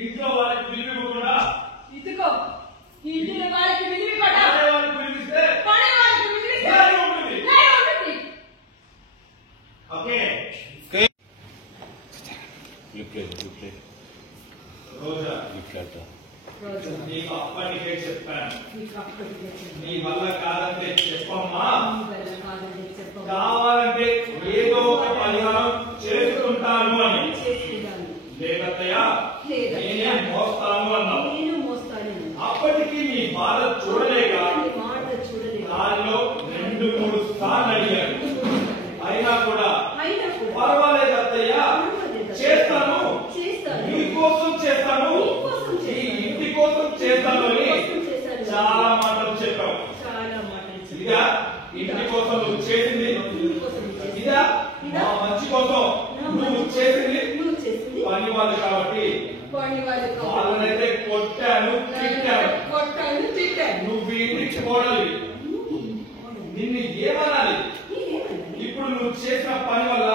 ఇంట్లో వాళ్ళకి పిలిపివ్వకుండా ఇదిగో ఇంట్లో వాళ్ళకి పిలిపివ్వకుండా వాళ్ళకి పిలిపిస్తే ఓకే రోజా నీకు అప్పటికే చెప్పాను, నీ వల్ల కాదంటే చెప్పమ్మా, కావాలంటే ఏదో ఒక పరిహారం చేసుకుంటాను అని. లేదత్తయ్యా నేనే మోస్తాను అన్నావు. అప్పటికి నీ బాధ చూడలేక దానిలో 2-3 సార్లు అడిగాను. అయినా కూడా పర్వాలేదు అత్తయ్యా, చేస్తాను, నీకోసం చేస్తాను, ఈ ఇంటి కోసం చేస్తాను అని చాలా మాటలు చెప్పావు. ఇదా ఇంటి కోసం నువ్వు చేసింది? ఇదా మా మంచి కోసం నువ్వు చేసింది? పని వాళ్ళు కాబట్టి వాళ్ళనైతే కొట్టాను, తిట్టాను. నువ్వు ఇంటికి కోడాలి, నిన్ను ఏమనాలి? ఇప్పుడు నువ్వు చేసిన పని వల్ల